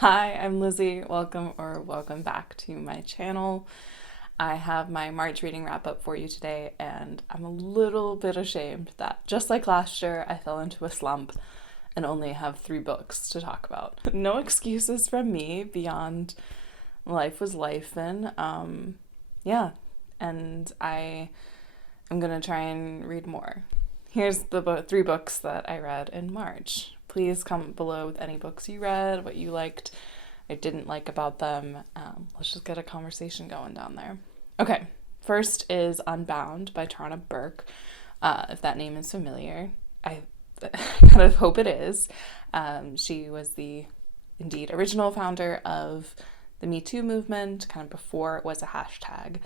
Hi, I'm Lizzie. Welcome back to my channel. I have my March reading wrap up for you today, and I'm a little bit ashamed that just like last year, I fell into a slump and only have 3 books to talk about. No excuses from me beyond life was life, and yeah, and I am gonna try and read more. Here's the 3 books that I read in March. Please comment below with any books you read, what you liked, I didn't like about them. Let's just get a conversation going down there. Okay, first is Unbound by Tarana Burke. If that name is familiar, I kind of hope it is. She was the indeed original founder of the Me Too movement, kind of before it was a hashtag.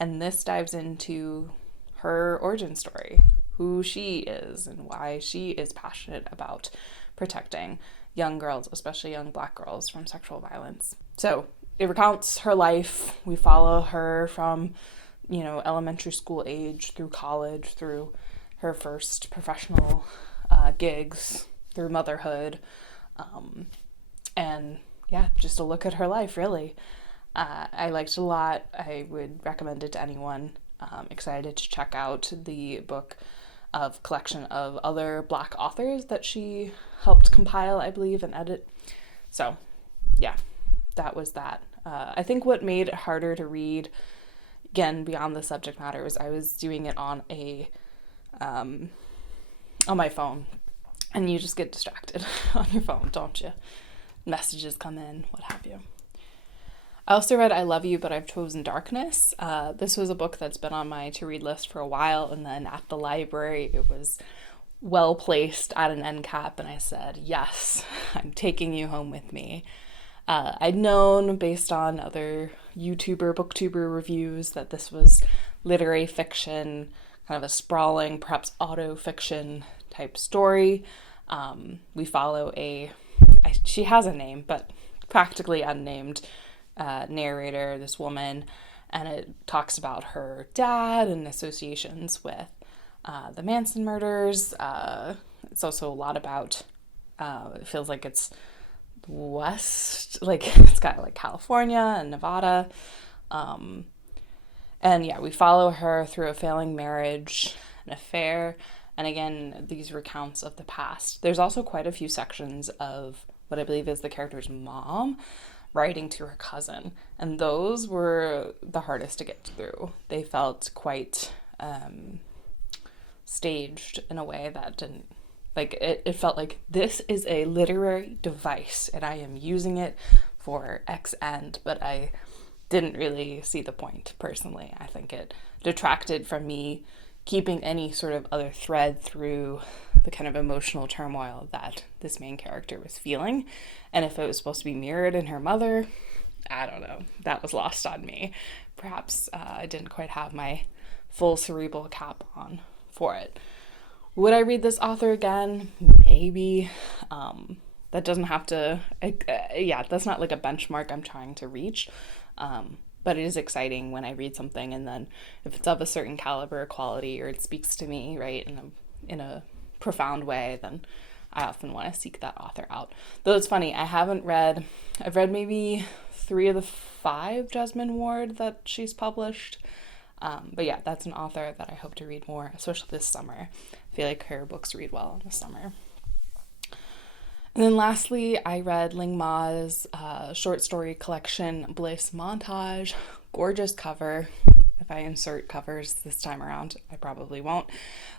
And this dives into her origin story, who she is and why she is passionate about protecting young girls, especially young Black girls, from sexual violence. So it recounts her life. We follow her from, elementary school age through college, through her first professional gigs, through motherhood, and yeah, just a look at her life, really. I liked it a lot. I would recommend it to anyone excited to check out the book of collection of other Black authors that she helped compile, I believe, and edit. So, yeah, that was that. I think what made it harder to read, again, beyond the subject matter, was I was doing it on my phone, and you just get distracted on your phone, don't you? Messages come in, what have you. I also read I Love You, But I've Chosen Darkness. This was a book that's been on my to-read list for a while, and then at the library it was well placed at an end cap, and I said, yes, I'm taking you home with me. I'd known, based on other booktuber reviews, that this was literary fiction, kind of a sprawling, perhaps auto-fiction type story. We follow she has a name, but practically unnamed, narrator, this woman, and it talks about her dad and associations with the Manson murders. It's also a lot about, it feels like it's West, like it's got like California and Nevada. And yeah, we follow her through a failing marriage, an affair, and again, these recounts of the past. There's also quite a few sections of what I believe is the character's mom writing to her cousin, and those were the hardest to get through. They felt quite staged in a way that didn't, like, it felt like this is a literary device and I am using it for X end, but I didn't really see the point personally. I think it detracted from me keeping any sort of other thread through the kind of emotional turmoil that this main character was feeling. And if it was supposed to be mirrored in her mother, I don't know. That was lost on me. Perhaps I didn't quite have my full cerebral cap on for it. Would I read this author again? Maybe. That doesn't have to, that's not like a benchmark I'm trying to reach. But it is exciting when I read something, and then if it's of a certain caliber or quality, or it speaks to me, right, in a profound way, then I often want to seek that author out. Though it's funny, I've read maybe 3 of the 5 Jesmyn Ward that she's published. But yeah, that's an author that I hope to read more, especially this summer. I feel like her books read well in the summer. And then lastly, I read Ling Ma's short story collection, Bliss, Montage. Gorgeous cover. If I insert covers this time around, I probably won't.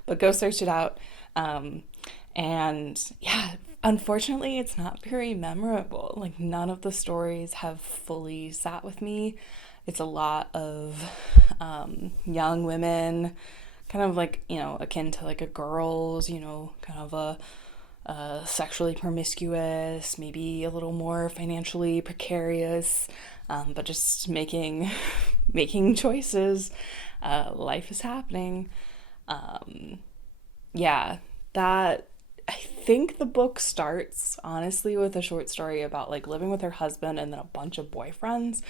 But go search it out. And yeah, unfortunately, it's not very memorable. Like, none of the stories have fully sat with me. It's a lot of young women, kind of like, akin to like a girls, kind of a sexually promiscuous, maybe a little more financially precarious, but just making choices. Life is happening. Yeah, that, I think the book starts honestly with a short story about like living with her husband and then a bunch of boyfriends,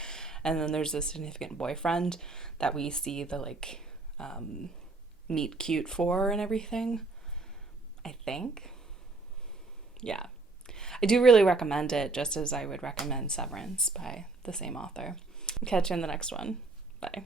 and then there's a significant boyfriend that we see the like meet cute for and everything, I think. Yeah, I do really recommend it, just as I would recommend Severance by the same author. Catch you in the next one. Bye.